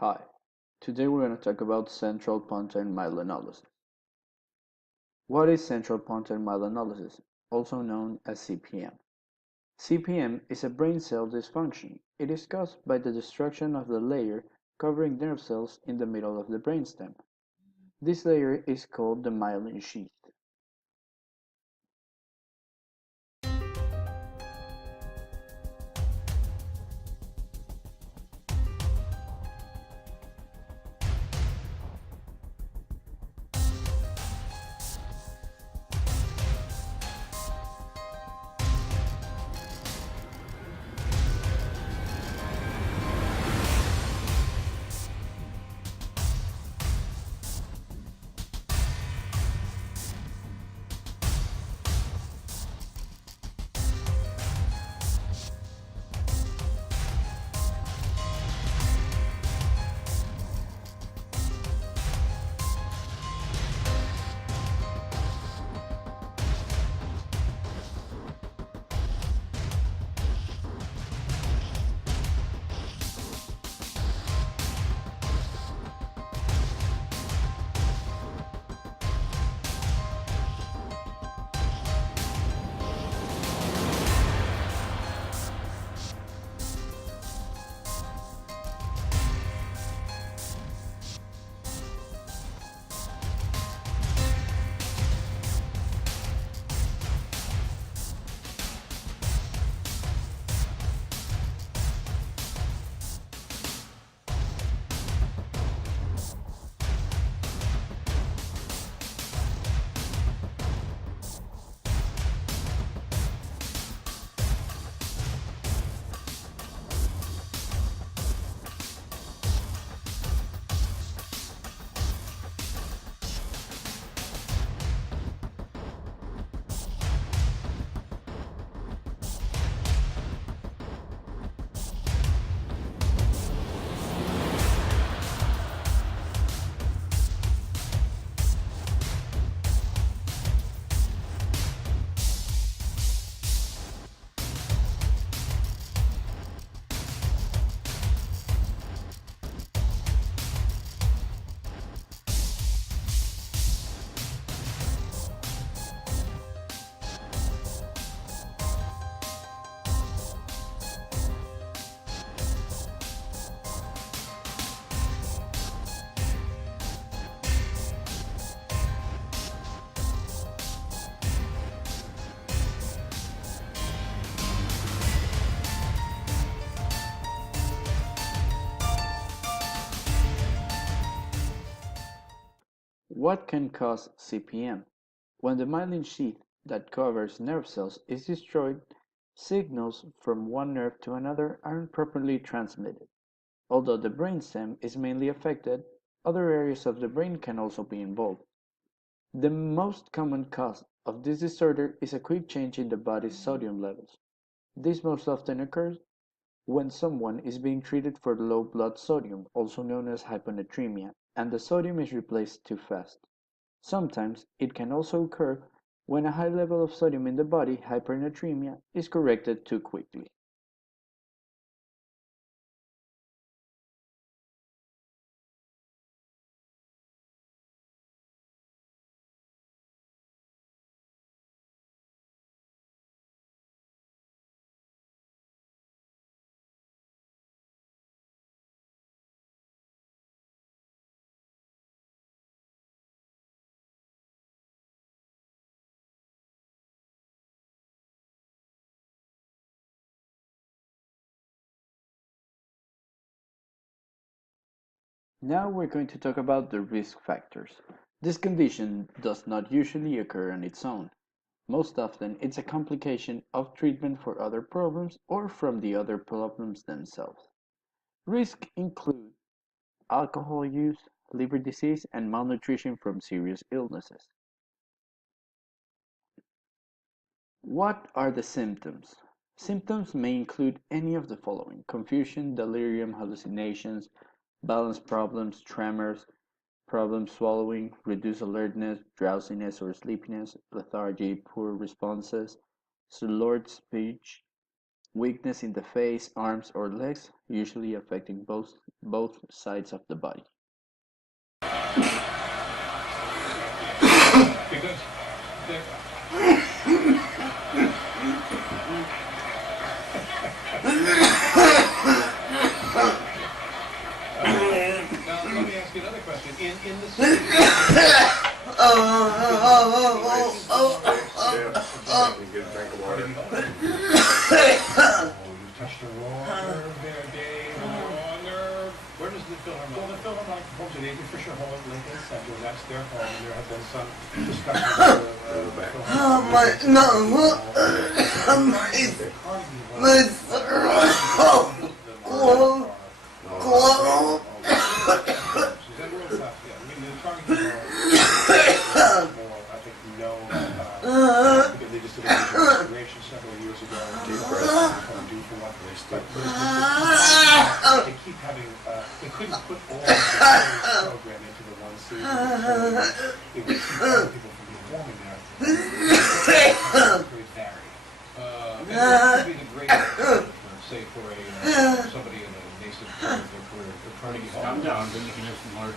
Hi, today we're going to talk about central pontine myelinolisis. What is central pontine myelinolisis, also known as CPM? CPM is a brain cell dysfunction. It is caused by the destruction of the layer covering nerve cells in the middle of the brainstem. This layer is called the myelin sheath. What can cause CPM? When the myelin sheath that covers nerve cells is destroyed, signals from one nerve to another aren't properly transmitted. Although the brainstem is mainly affected, other areas of the brain can also be involved. The most common cause of this disorder is a quick change in the body's sodium levels. This most often occurs when someone is being treated for low blood sodium, also known as hyponatremia, and the sodium is replaced too fast. Sometimes it can also occur when a high level of sodium in the body, hypernatremia, is corrected too quickly. Now we're going to talk about the risk factors. This condition does not usually occur on its own. Most often, it's a complication of treatment for other problems or from the other problems themselves. Risks include alcohol use, liver disease, and malnutrition from serious illnesses. What are the symptoms? Symptoms may include any of the following: confusion, delirium, hallucinations, balance problems, tremors, problems swallowing, reduced alertness, drowsiness or sleepiness, lethargy, poor responses, slurred speech, weakness in the face, arms, or legs, usually affecting both sides of the body. Because now let me ask you another question. In the city, Get a drink of water. you touched a raw nerve there, Dave. A raw nerve. Where does the Philharmonic? Well, the Philharmonic performs at 80 Fisher Hall at Lincoln Center. That's their home, and there have been some discussions of the Philharmonic. Because they just did a major restoration several years ago. They keep having, they couldn't put all of the program into the one season. It would keep other people from performing there. Very varied. It would be the greatest, say, for somebody in a nascent part of their career. They're trying to get Calm down, then you can have some more.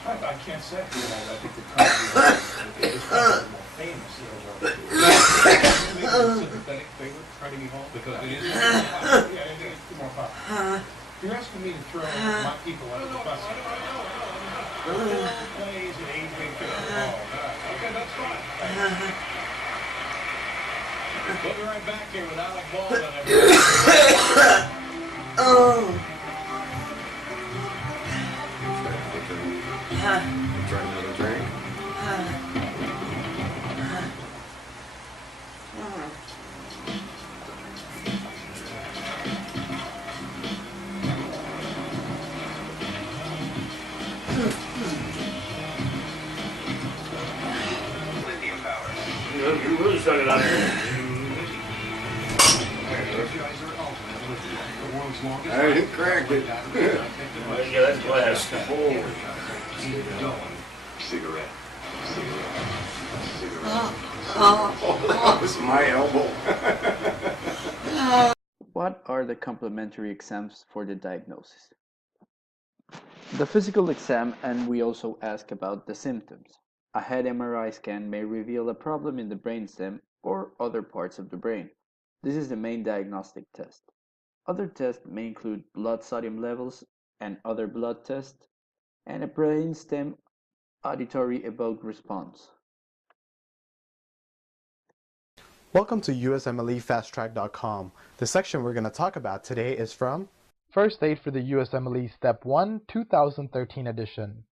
I can't say. I think the Carnegie is more famous. Maybe a sympathetic favorite, Carnegie Hall, because it is more popular. Yeah, it's more popular. You're asking me to throw my people under the bus. Plays at age okay, that's fine. We'll be right back here with Alec Baldwin. Try another drink. You really started out here. I didn't crack it. Yeah, that's glass. Cigarette. Oh, that was my elbow. What are the complementary exams for the diagnosis? The physical exam, and we also ask about the symptoms. A head MRI scan may reveal a problem in the brainstem or other parts of the brain. This is the main diagnostic test. Other tests may include blood sodium levels and other blood tests, and a brainstem auditory evoked response. Welcome to USMLEFasttrack.com. The section we're going to talk about today is from First Aid for the USMLE Step 1 2013 edition.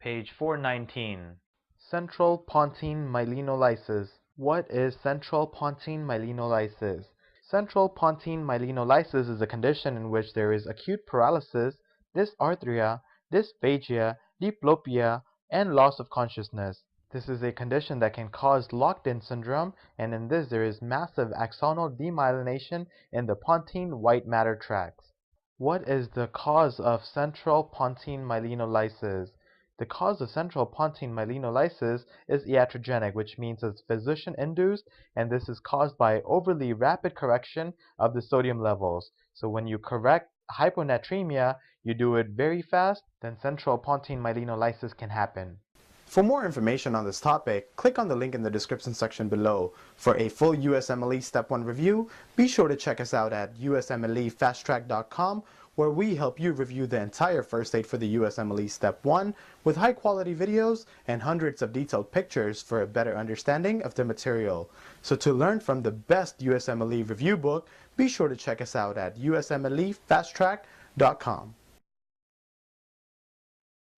Page 419. Central Pontine Myelinolisis. What is central pontine myelinolisis? Central pontine myelinolisis is a condition in which there is acute paralysis, dysarthria, dysphagia, diplopia, and loss of consciousness. This is a condition that can cause locked-in syndrome, and in this there is massive axonal demyelination in the pontine white matter tracts. What is the cause of central pontine myelinolisis? The cause of central pontine myelinolisis is iatrogenic, which means it's physician-induced, and this is caused by overly rapid correction of the sodium levels. So when you correct hyponatremia, you do it very fast, then central pontine myelinolisis can happen. For more information on this topic, click on the link in the description section below. For a full USMLE Step 1 review, be sure to check us out at USMLEFasttrack.com, where we help you review the entire first aid for the USMLE Step 1 with high-quality videos and hundreds of detailed pictures for a better understanding of the material. So to learn from the best USMLE review book, be sure to check us out at USMLEFasttrack.com.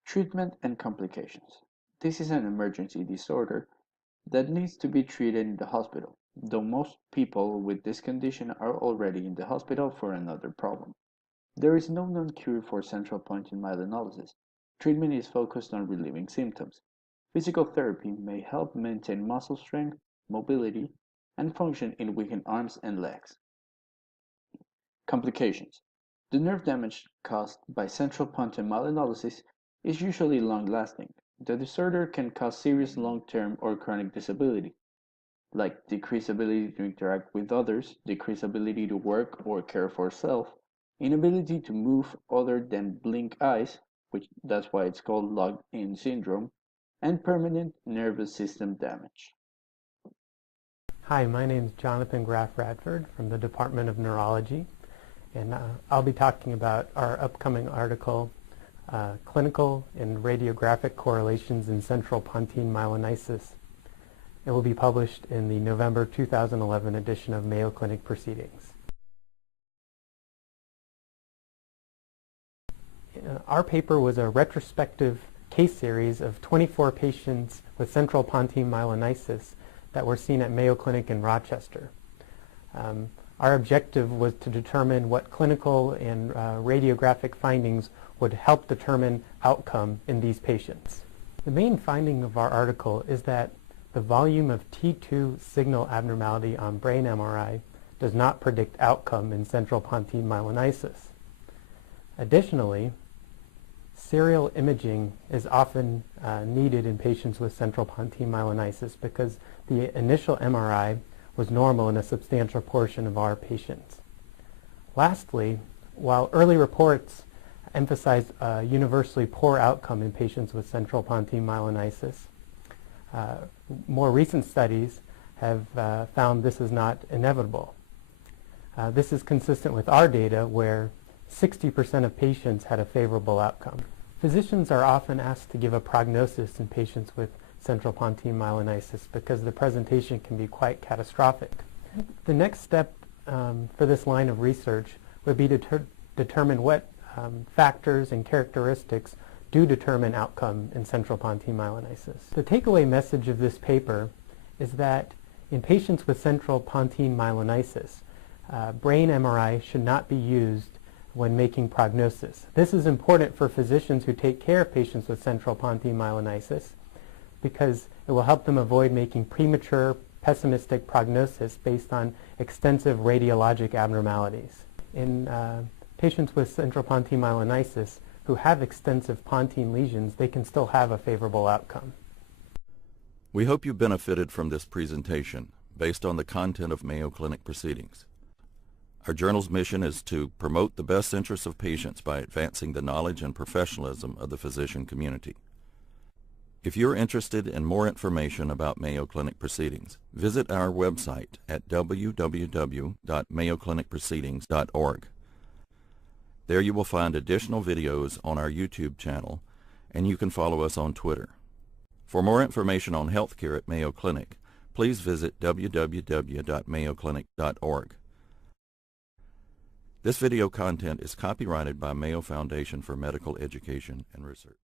Treatment and complications. This is an emergency disorder that needs to be treated in the hospital, though most people with this condition are already in the hospital for another problem. There is no known cure for central pontine myelinolisis. Treatment is focused on relieving symptoms. Physical therapy may help maintain muscle strength, mobility, and function in weakened arms and legs. Complications. The nerve damage caused by central pontine myelinolisis is usually long-lasting. The disorder can cause serious long-term or chronic disability. like decreased ability to interact with others, decreased ability to work or care for self, inability to move other than blink eyes, which that's why it's called locked-in syndrome, and permanent nervous system damage. Hi, my name is Jonathan Graff Radford from the Department of Neurology, and I'll be talking about our upcoming article, Clinical and Radiographic Correlations in Central Pontine Myelinitis. It will be published in the November 2011 edition of Mayo Clinic Proceedings. Our paper was a retrospective case series of 24 patients with central pontine myelinitis that were seen at Mayo Clinic in Rochester. Our objective was to determine what clinical and radiographic findings would help determine outcome in these patients. The main finding of our article is that the volume of T2 signal abnormality on brain MRI does not predict outcome in central pontine myelinitis. Additionally, serial imaging is often needed in patients with central pontine myelinitis because the initial MRI was normal in a substantial portion of our patients. Lastly, while early reports emphasized universally poor outcome in patients with central pontine myelinitis, more recent studies have found this is not inevitable. This is consistent with our data where 60% of patients had a favorable outcome. Physicians are often asked to give a prognosis in patients with central pontine myelinitis because the presentation can be quite catastrophic. The next step for this line of research would be to determine what factors and characteristics do determine outcome in central pontine myelinitis. The takeaway message of this paper is that in patients with central pontine myelinitis, brain MRI should not be used when making prognosis. This is important for physicians who take care of patients with central pontine myelinitis because it will help them avoid making premature, pessimistic prognosis based on extensive radiologic abnormalities. In patients with central pontine myelinitis who have extensive pontine lesions, they can still have a favorable outcome. We hope you benefited from this presentation based on the content of Mayo Clinic Proceedings. Our journal's mission is to promote the best interests of patients by advancing the knowledge and professionalism of the physician community. If you're interested in more information about Mayo Clinic Proceedings, visit our website at www.mayoclinicproceedings.org. There you will find additional videos on our YouTube channel, and you can follow us on Twitter. For more information on healthcare at Mayo Clinic, please visit www.mayoclinic.org. This video content is copyrighted by Mayo Foundation for Medical Education and Research.